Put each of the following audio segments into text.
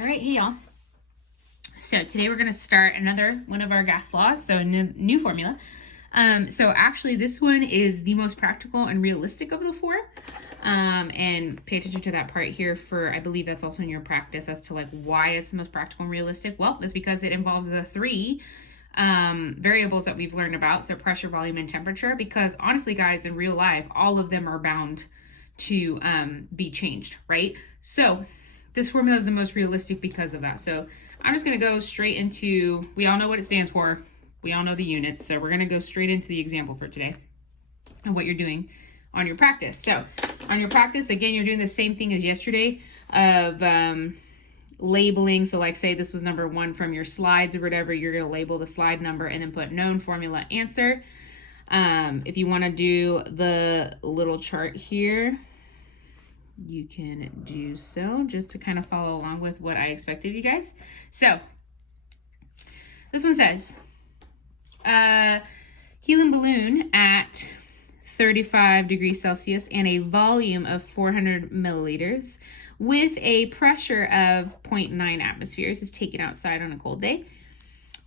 All right, hey y'all. So today we're going to start another one of our gas laws, so new formula. So actually this one is the most practical and realistic of the four. And pay attention to that part here for, I believe that's also in your practice as to like why it's the most practical and realistic. Well, it's because it involves the three variables that we've learned about. So pressure, volume, and temperature, because honestly guys, in real life, all of them are bound to be changed, right? So this formula is the most realistic because of that. So I'm just going to go straight into, we all know what it stands for. We all know the units. So we're going to go straight into the example for today and what you're doing on your practice. So on your practice, again, you're doing the same thing as yesterday of labeling. So like say this was number 1 from your slides or whatever, you're going to label the slide number and then put known formula answer. If you want to do the little chart here, you can do so just to kind of follow along with what I expect of you guys. So this one says helium balloon at 35 degrees Celsius and a volume of 400 milliliters with a pressure of 0.9 atmospheres is taken outside on a cold day.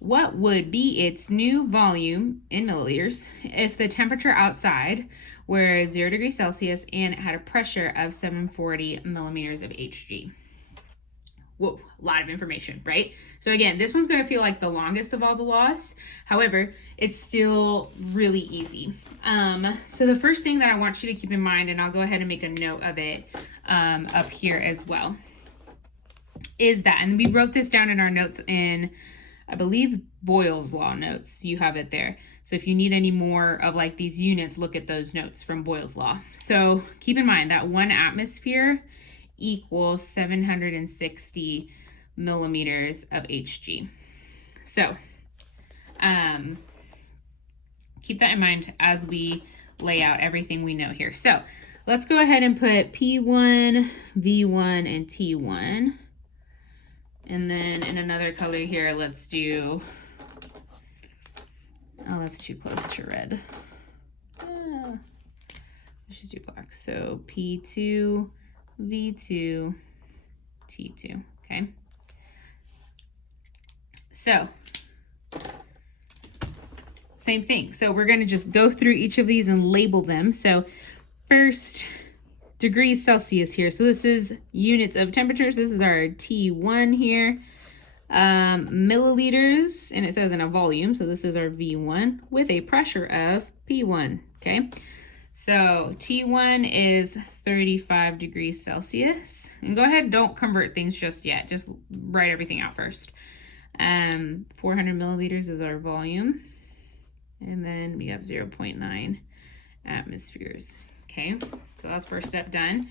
What would be its new volume in milliliters if the temperature outside were 0 degrees Celsius and it had a pressure of 740 millimeters of Hg? Whoa, a lot of information, right? So again, this one's going to feel like the longest of all the laws. However, it's still really easy. So the first thing that I want you to keep in mind, and I'll go ahead and make a note of it up here as well, is that, and we wrote this down in our notes in, I believe, Boyle's Law notes. You have it there. So if you need any more of like these units, look at those notes from Boyle's Law. So keep in mind that 1 atmosphere equals 760 millimeters of Hg. So keep that in mind as we lay out everything we know here. So let's go ahead and put P1, V1, and T1. And then in another color here, let's do, oh, that's too close to red. Let's just do black. So P2, V2, T2, okay? So same thing. So we're going to just go through each of these and label them. So first, degrees Celsius here. So this is units of temperatures. This is our T1 here. Milliliters, and it says in a volume. So this is our V1 with a pressure of P1, okay? So T1 is 35 degrees Celsius. And go ahead, don't convert things just yet. Just write everything out first. 400 milliliters is our volume. And then we have 0.9 atmospheres. Okay, so that's first step done.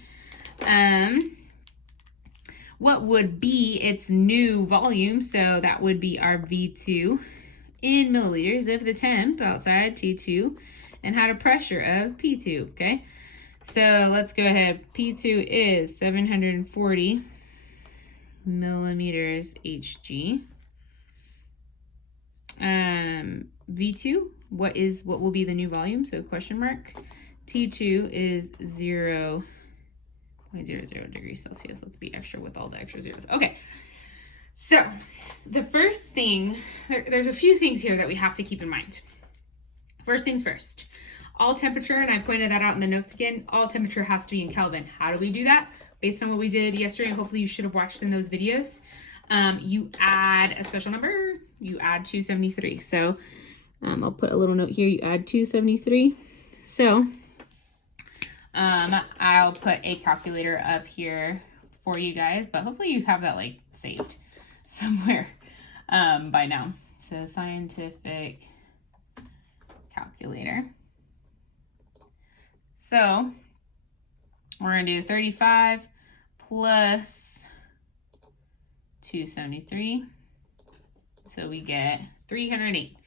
What would be its new volume? So that would be our V2 in milliliters if the temp outside T2 and had a pressure of P2, okay? So let's go ahead. P2 is 740 millimeters Hg. V2, what will be the new volume? So question mark. T2 is 0.00 degrees Celsius. Let's be extra with all the extra zeros. Okay, so the first thing, there's a few things here that we have to keep in mind. First things first, all temperature, and I pointed that out in the notes again, all temperature has to be in Kelvin. How do we do that? Based on what we did yesterday, and hopefully you should have watched in those videos. You add a special number, you add 273. So I'll put a little note here, you add 273. So I'll put a calculator up here for you guys, but hopefully you have that like saved somewhere by now. So scientific calculator. So we're gonna do 35 plus 273. So we get 308.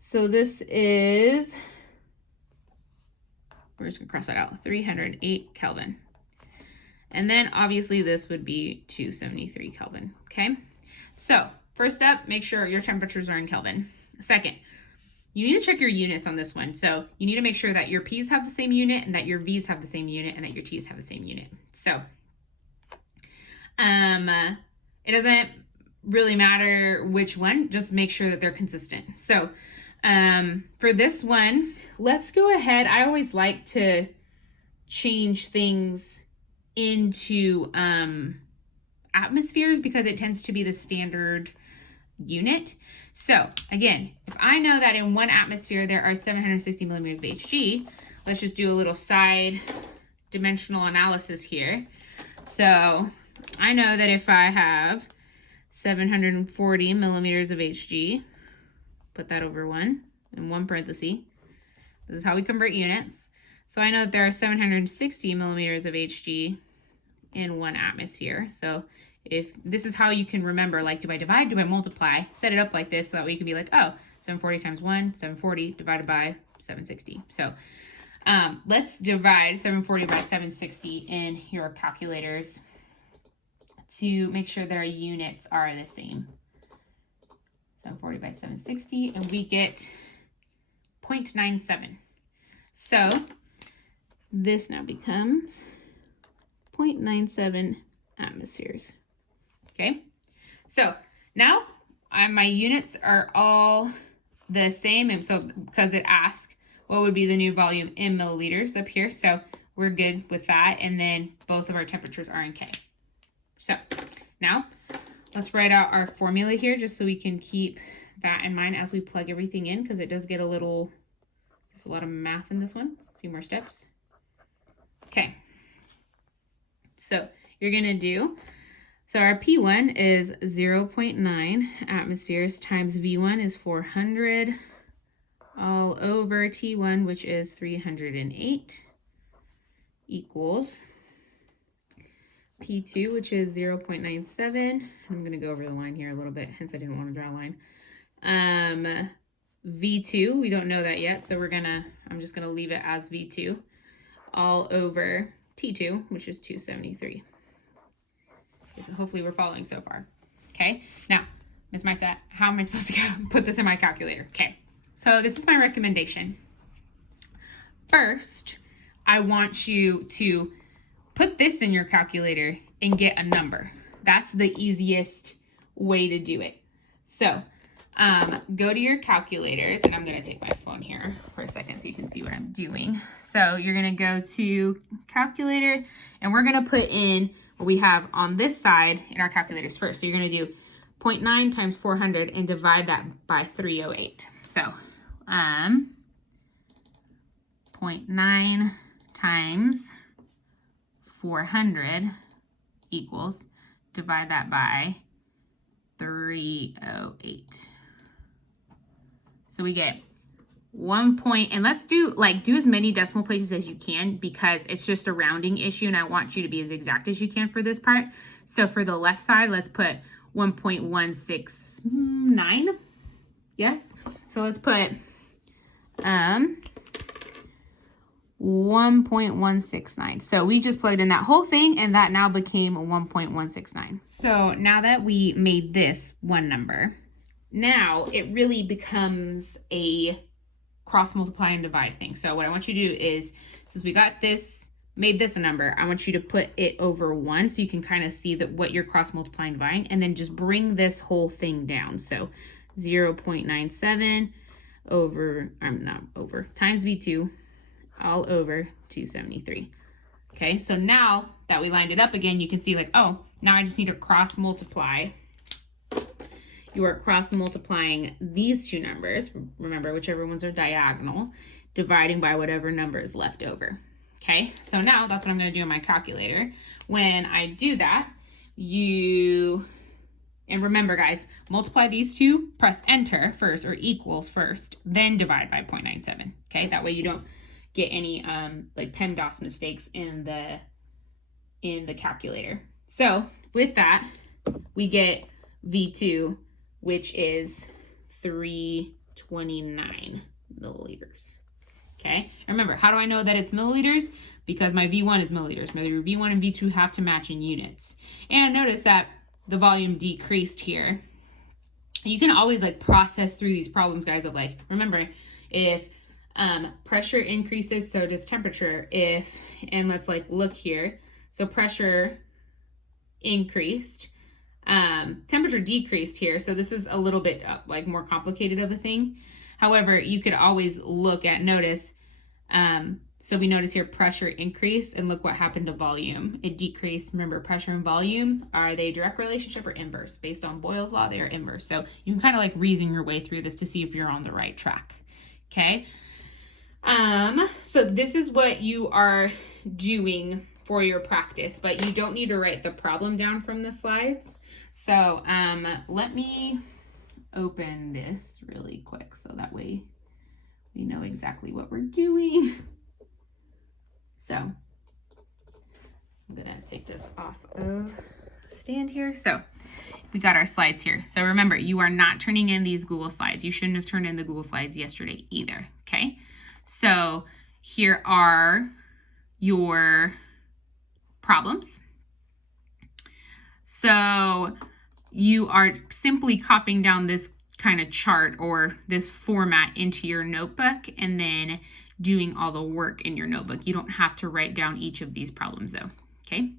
So this is, we're just gonna cross that out, 308 Kelvin. And then obviously this would be 273 Kelvin, okay? So first step, make sure your temperatures are in Kelvin. Second, you need to check your units on this one. So you need to make sure that your P's have the same unit and that your V's have the same unit and that your T's have the same unit. So It doesn't really matter which one, just make sure that they're consistent. So for this one, let's go ahead. I always like to change things into atmospheres because it tends to be the standard unit. So again, if I know that in one atmosphere there are 760 millimeters of Hg, let's just do a little side dimensional analysis here. So I know that if I have 740 millimeters of Hg, put that over 1 in one parenthesis. This is how we convert units. So I know that there are 760 millimeters of Hg in one atmosphere. So if this is how you can remember, like, do I divide, do I multiply? Set it up like this so that way you can be like, oh, 740 times 1, 740 divided by 760. So let's divide 740 by 760 in your calculators to make sure that our units are the same. 740 by 760, and we get 0.97. So this now becomes 0.97 atmospheres. Okay, so now my units are all the same, and so because it asks what would be the new volume in milliliters up here, so we're good with that, and then both of our temperatures are in K. So now let's write out our formula here just so we can keep that in mind as we plug everything in, because it does get there's a lot of math in this one, a few more steps. Okay, so you're gonna do, so our P1 is 0.9 atmospheres times V1 is 400 all over T1, which is 308, equals P2, which is 0.97. I'm going to go over the line here a little bit, hence I didn't want to draw a line. V2, we don't know that yet, so I'm just going to leave it as V2 all over T2, which is 273. Okay, so hopefully we're following so far. Okay, now, Ms. Maita, how am I supposed to put this in my calculator? Okay, so this is my recommendation. First, I want you to put this in your calculator and get a number. That's the easiest way to do it. So go to your calculators, and I'm going to take my phone here for a second so you can see what I'm doing. So you're going to go to calculator, and we're going to put in what we have on this side in our calculators first. So you're going to do 0.9 times 400 and divide that by 308. So 0.9 times 400 equals, divide that by 308. So we get 1 point, and let's do as many decimal places as you can because it's just a rounding issue and I want you to be as exact as you can for this part. So for the left side, let's put 1.169. Yes. So let's put 1.169. So we just plugged in that whole thing and that now became 1.169. So now that we made this one number, now it really becomes a cross multiply and divide thing. So what I want you to do is, since we got this, made this a number, I want you to put it over 1 so you can kind of see that what you're cross multiplying and dividing, and then just bring this whole thing down. So 0.97 times V2 all over 273. Okay, so now that we lined it up again, you can see like, oh, now I just need to cross multiply. You are cross multiplying these two numbers, remember whichever ones are diagonal, dividing by whatever number is left over. Okay, so now that's what I'm going to do in my calculator. When I do that, and remember guys, multiply these two, press enter first or equals first, then divide by 0.97. Okay, that way you don't get any like PEMDAS mistakes in the calculator. So with that, we get V2, which is 329 milliliters. Okay, and remember, how do I know that it's milliliters? Because my V1 is milliliters. My V1 and V2 have to match in units. And notice that the volume decreased here. You can always like process through these problems, guys, of like, remember, if pressure increases, so does temperature. And let's like look here. So pressure increased. Temperature decreased here, so this is a little bit like more complicated of a thing. However, you could always look at, notice, so we notice here pressure increased, and look what happened to volume. It decreased. Remember, pressure and volume, are they direct relationship or inverse? Based on Boyle's law, they are inverse. So you can kind of like reason your way through this to see if you're on the right track. Okay. So this is what you are doing for your practice, but you don't need to write the problem down from the slides. So let me open this really quick so that way we know exactly what we're doing. So I'm gonna take this off of stand here. So we got our slides here. So remember, you are not turning in these Google Slides. You shouldn't have turned in the Google Slides yesterday either, okay? So here are your problems. So you are simply copying down this kind of chart or this format into your notebook and then doing all the work in your notebook. You don't have to write down each of these problems though, okay?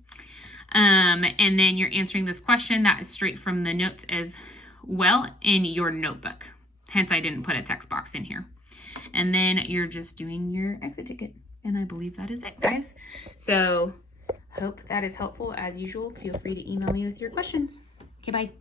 And then you're answering this question that is straight from the notes as well in your notebook. Hence, I didn't put a text box in here. And then you're just doing your exit ticket. And I believe that is it, guys. So hope that is helpful. As usual, feel free to email me with your questions. Okay, bye.